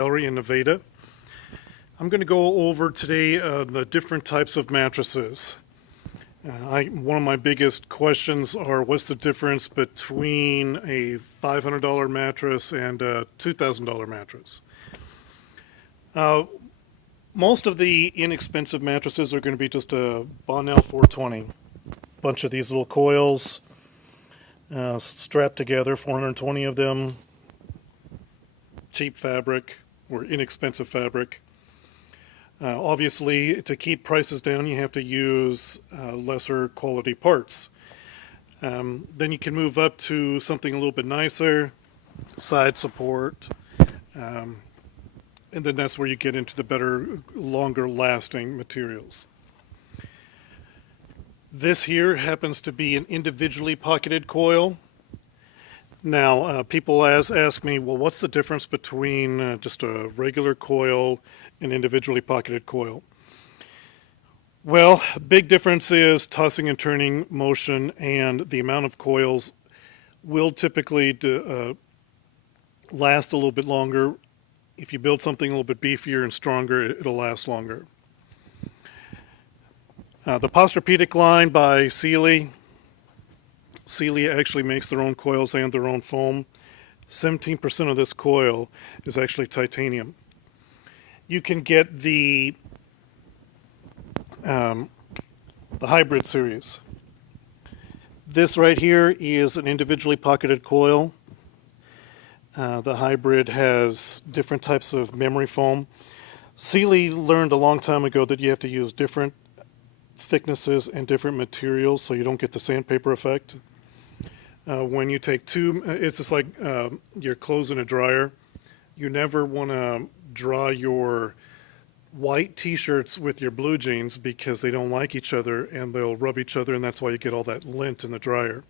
Gallery in Nevada. I'm going to go over today the different types of mattresses. One of my biggest questions are what's the difference between a $500 mattress and a $2,000 mattress? Most of the inexpensive mattresses are going to be just a Bonnell 420. Bunch of these little coils strapped together, 420 of them, cheap fabric or inexpensive fabric. Obviously, to keep prices down, you have to use lesser quality parts. Then you can move up to something a little bit nicer, side support, and then that's where you get into the better, longer lasting materials. This here happens to be an individually pocketed coil. Now, people ask me, well, what's the difference between just a regular coil and individually pocketed coil? Well, big difference is tossing and turning motion, and the amount of coils will typically last a little bit longer. If you build something a little bit beefier and stronger, it'll last longer. The Posturepedic line by Sealy. Sealy actually makes their own coils and their own foam. 17% of this coil is actually titanium. You can get the hybrid series. This right here is an individually pocketed coil. The hybrid has different types of memory foam. Sealy learned a long time ago that you have to use different thicknesses and different materials so you don't get the sandpaper effect. When you take it's just like your clothes in a dryer. You never want to dry your white t-shirts with your blue jeans because they don't like each other and they'll rub each other, and that's why you get all that lint in the dryer.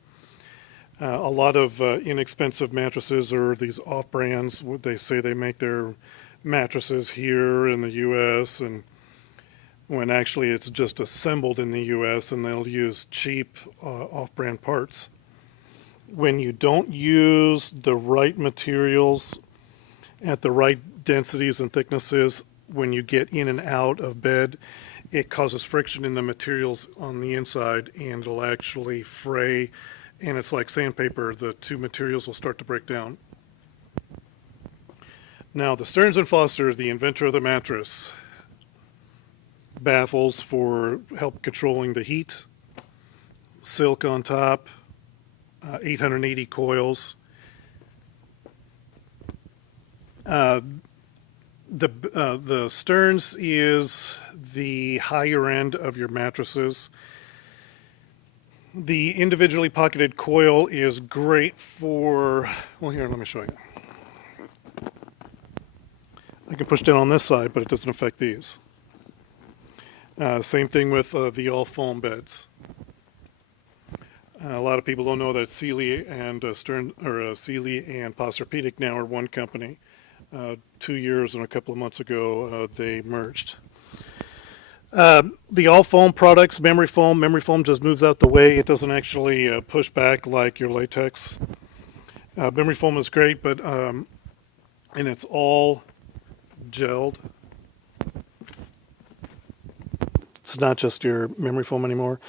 A lot of inexpensive mattresses are these off-brands. They say they make their mattresses here in the U.S., and when actually it's just assembled in the U.S., and they'll use cheap off-brand parts. When you don't use the right materials at the right densities and thicknesses, when you get in and out of bed, it causes friction in the materials on the inside, and it'll actually fray, and it's like sandpaper. The two materials will start to break down. Now, the Stearns & Foster, the inventor of the mattress, baffles for help controlling the heat, silk on top, 880 coils. The Stearns is the higher end of your mattresses. The individually pocketed coil is great for, well, here, let me show you. I can push down on this side, but it doesn't affect these. Same thing with the all foam beds. A lot of people don't know that Sealy and Sealy and Posturepedic now are one company. 2 years and a couple of months ago, they merged. The all foam products, memory foam just moves out the way. It doesn't actually push back like your latex. Memory foam is great, but and it's all gelled. It's not just your memory foam anymore.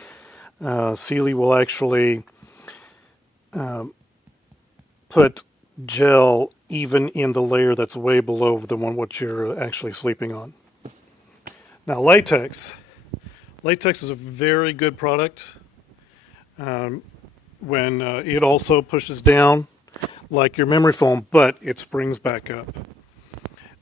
Sealy will actually put gel even in the layer that's way below the one what you're actually sleeping on. Now, latex. Latex is a very good product when it also pushes down like your memory foam, but it springs back up.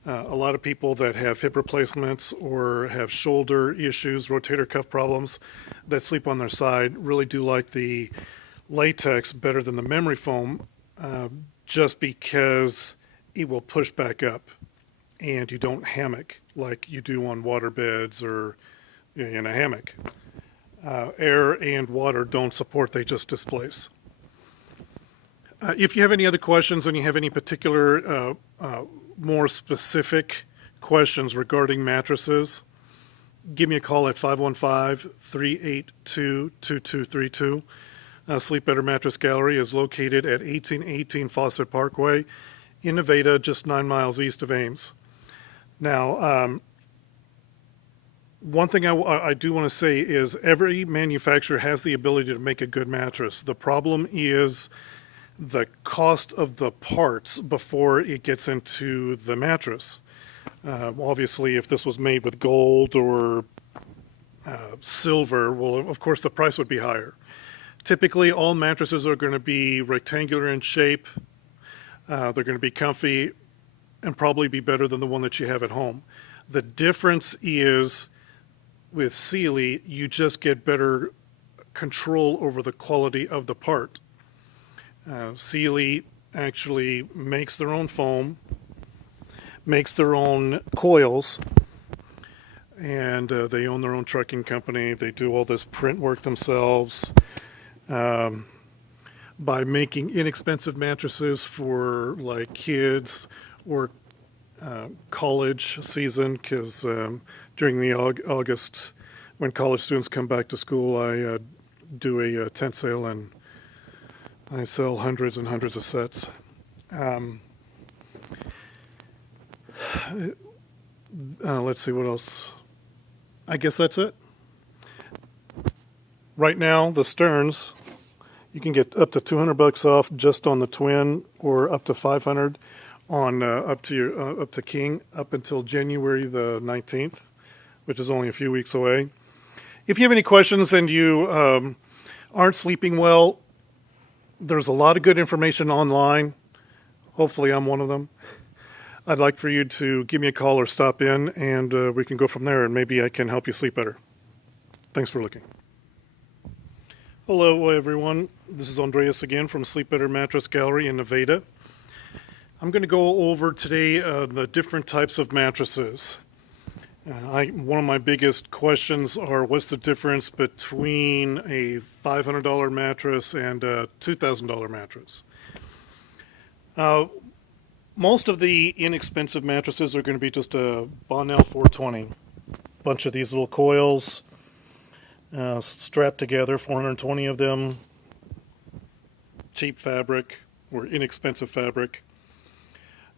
A lot of people that have hip replacements or have shoulder issues, rotator cuff problems, that sleep on their side really do like the latex better than the memory foam, just because it will push back up and you don't hammock like you do on water beds or in a hammock. Air and water don't support, they just displace. If you have any other questions and you have any particular more specific questions regarding mattresses, give me a call at 515-382-2232. Sleep Better Mattress Gallery is located at 1818 Fawcett Parkway in Nevada, just 9 miles east of Ames. Now, one thing I do want to say is every manufacturer has the ability to make a good mattress. The problem is the cost of the parts before it gets into the mattress. Obviously, if this was made with gold or silver, well, of course, the price would be higher. Typically, all mattresses are going to be rectangular in shape. They're going to be comfy and probably be better than the one that you have at home. The difference is with Sealy, you just get better control over the quality of the part. Sealy actually makes their own foam, makes their own coils, and they own their own trucking company. They do all this print work themselves. By making inexpensive mattresses for like kids or college season, because during the August when college students come back to school, I do a tent sale and I sell hundreds and hundreds of sets. Let's see what else. I guess that's it. Right now, the Stearns, you can get up to $200 off just on the twin, or up to $500 on up to King up until January the 19th, which is only a few weeks away. If you have any questions and you aren't sleeping well, there's a lot of good information online. Hopefully I'm one of them. I'd like for you to give me a call or stop in, and we can go from there, and maybe I can help you sleep better. Thanks for looking. Hello, everyone. This is Andreas again from Sleep Better Mattress Gallery in Nevada. I'm going to go over today the different types of mattresses. One of my biggest questions are what's the difference between a $500 mattress and a $2,000 mattress? Most of the inexpensive mattresses are going to be just a Bonnell 420. Bunch of these little coils strapped together, 420 of them. Cheap fabric or inexpensive fabric.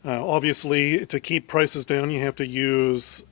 Obviously, to keep prices down, you have to use